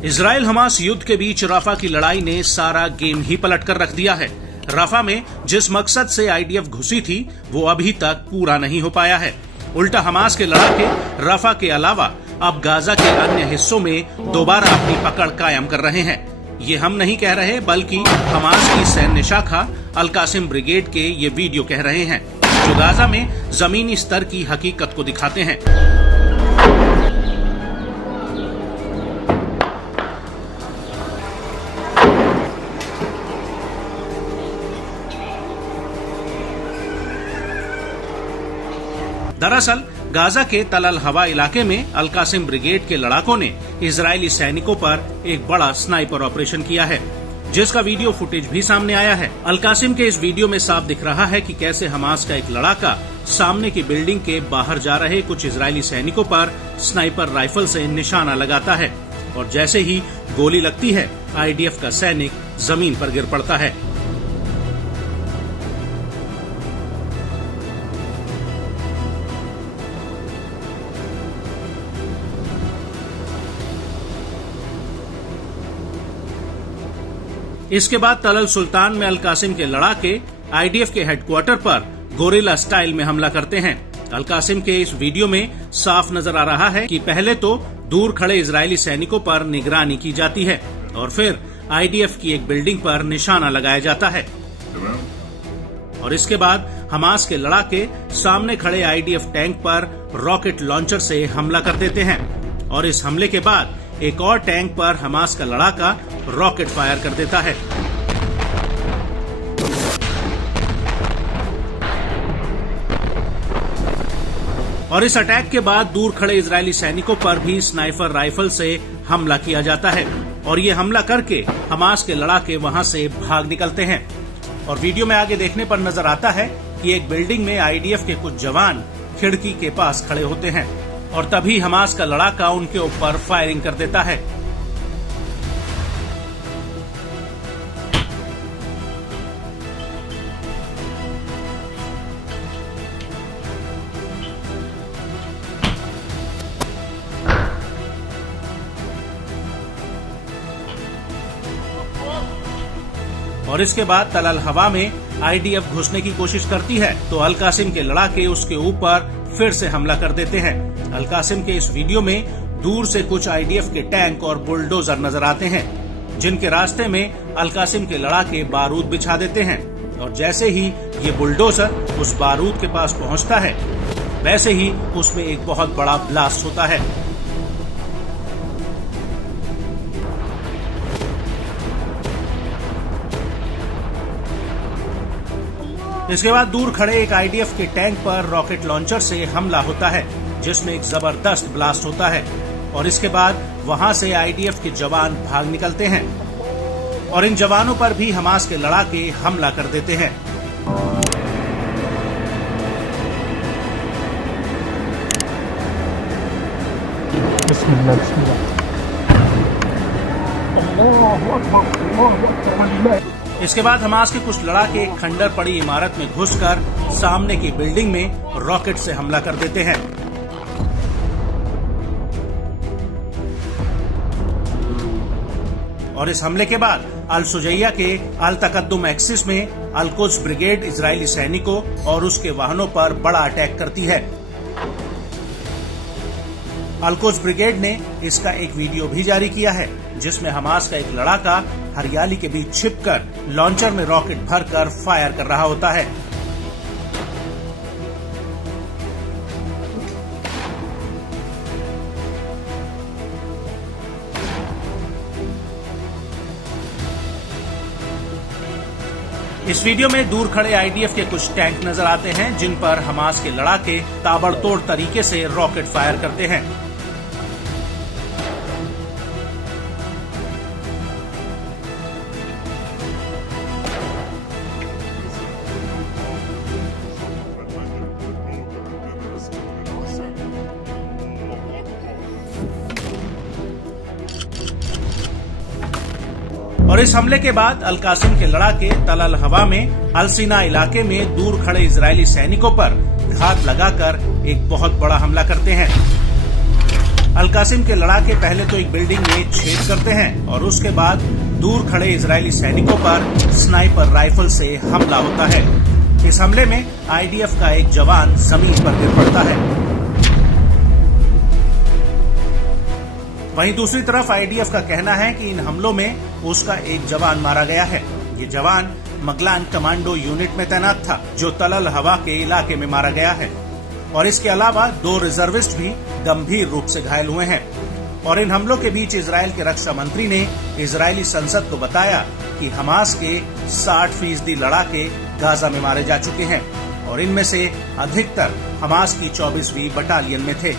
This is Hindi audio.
इजराइल हमास युद्ध के बीच राफा की लड़ाई ने सारा गेम ही पलट कर रख दिया है। राफा में जिस मकसद से आईडीएफ घुसी थी वो अभी तक पूरा नहीं हो पाया है। उल्टा हमास के लड़ाके राफा के अलावा अब गाजा के अन्य हिस्सों में दोबारा अपनी पकड़ कायम कर रहे हैं। ये हम नहीं कह रहे, बल्कि हमास की सैन्य शाखा अल कासिम ब्रिगेड के ये वीडियो कह रहे हैं, जो गाजा में जमीनी स्तर की हकीकत को दिखाते हैं। दरअसल गाजा के तल अल हवा इलाके में अल कासिम ब्रिगेड के लड़ाकों ने इजरायली सैनिकों पर एक बड़ा स्नाइपर ऑपरेशन किया है, जिसका वीडियो फुटेज भी सामने आया है। अल कासिम के इस वीडियो में साफ दिख रहा है कि कैसे हमास का एक लड़ाका सामने की बिल्डिंग के बाहर जा रहे कुछ इजरायली सैनिकों पर स्नाइपर राइफल से निशाना लगाता है, और जैसे ही गोली लगती है आईडीएफ का सैनिक जमीन पर गिर पड़ता है। इसके बाद तल अल सुल्तान में अल कासिम के लड़ाके आईडीएफ के हेडक्वार्टर पर गोरिल्ला स्टाइल में हमला करते हैं। अल कासिम के इस वीडियो में साफ नजर आ रहा है कि पहले तो दूर खड़े इजरायली सैनिकों पर निगरानी की जाती है और फिर आईडीएफ की एक बिल्डिंग पर निशाना लगाया जाता है, और इसके बाद हमास के लड़ाके सामने खड़े आईडीएफ टैंक पर रॉकेट लॉन्चर से हमला कर देते हैं, और इस हमले के बाद एक और टैंक पर हमास का लड़ाका रॉकेट फायर कर देता है। और इस अटैक के बाद दूर खड़े इजरायली सैनिकों पर भी स्नाइपर राइफल से हमला किया जाता है, और ये हमला करके हमास के लड़ाके वहां से भाग निकलते हैं। और वीडियो में आगे देखने पर नजर आता है कि एक बिल्डिंग में आईडीएफ के कुछ जवान खिड़की के पास खड़े होते हैं, और तभी हमास का लड़ाका उनके ऊपर फायरिंग कर देता है। और इसके बाद तल अल हवा में आईडीएफ घुसने की कोशिश करती है तो अल कासिम के लड़ाके उसके ऊपर फिर से हमला कर देते हैं। अल कासिम के इस वीडियो में दूर से कुछ आईडीएफ के टैंक और बुलडोजर नजर आते हैं, जिनके रास्ते में अल कासिम के लड़ाके बारूद बिछा देते हैं, और जैसे ही ये बुलडोजर उस बारूद के पास पहुंचता है वैसे ही उसमें एक बहुत बड़ा ब्लास्ट होता है। इसके बाद दूर खड़े एक आईडीएफ के टैंक पर रॉकेट लॉन्चर से हमला होता है, जिसमें एक जबरदस्त ब्लास्ट होता है, और इसके बाद वहां से आईडीएफ के जवान भाग निकलते हैं, और इन जवानों पर भी हमास के लड़ाके हमला कर देते हैं। इसके बाद हमास के कुछ लड़ाके एक खंडर पड़ी इमारत में घुसकर सामने की बिल्डिंग में रॉकेट से हमला कर देते हैं। और इस हमले के बाद अल सुजैया के अल तकद्दुम एक्सिस में अल कुद्स ब्रिगेड इजरायली सैनिकों और उसके वाहनों पर बड़ा अटैक करती है। अल कुद्स ब्रिगेड ने इसका एक वीडियो भी जारी किया है, जिसमें हमास का एक लड़ाका हरियाली के बीच छिपकर लॉन्चर में रॉकेट भरकर फायर कर रहा होता है। इस वीडियो में दूर खड़े आईडीएफ के कुछ टैंक नजर आते हैं, जिन पर हमास के लड़ाके ताबड़तोड़ तरीके से रॉकेट फायर करते हैं। और और इस हमले के बाद अल कासिम के लड़ाके तल अल हवा में अल सीना इलाके में दूर खड़े इजरायली सैनिकों पर घात लगाकर एक बहुत बड़ा हमला करते हैं। अल कासिम के लड़ाके पहले तो एक बिल्डिंग में छेद करते हैं और उसके बाद दूर खड़े इजरायली सैनिकों पर स्नाइपर राइफल से हमला होता है। इस हमले में आईडीएफ का एक जवान जमीन पर गिर पड़ता है। वहीं दूसरी तरफ आईडीएफ का कहना है कि इन हमलों में उसका एक जवान मारा गया है। ये जवान मगलान कमांडो यूनिट में तैनात था, जो तल अल हवा के इलाके में मारा गया है। और इसके अलावा 2 रिजर्विस्ट भी गंभीर रूप से घायल हुए हैं। और इन हमलों के बीच इजरायल के रक्षा मंत्री ने इजरायली संसद को बताया कि हमास के 60% लड़ाके गाजा में मारे जा चुके हैं और इनमें से अधिकतर हमास की 24वीं बटालियन में थे।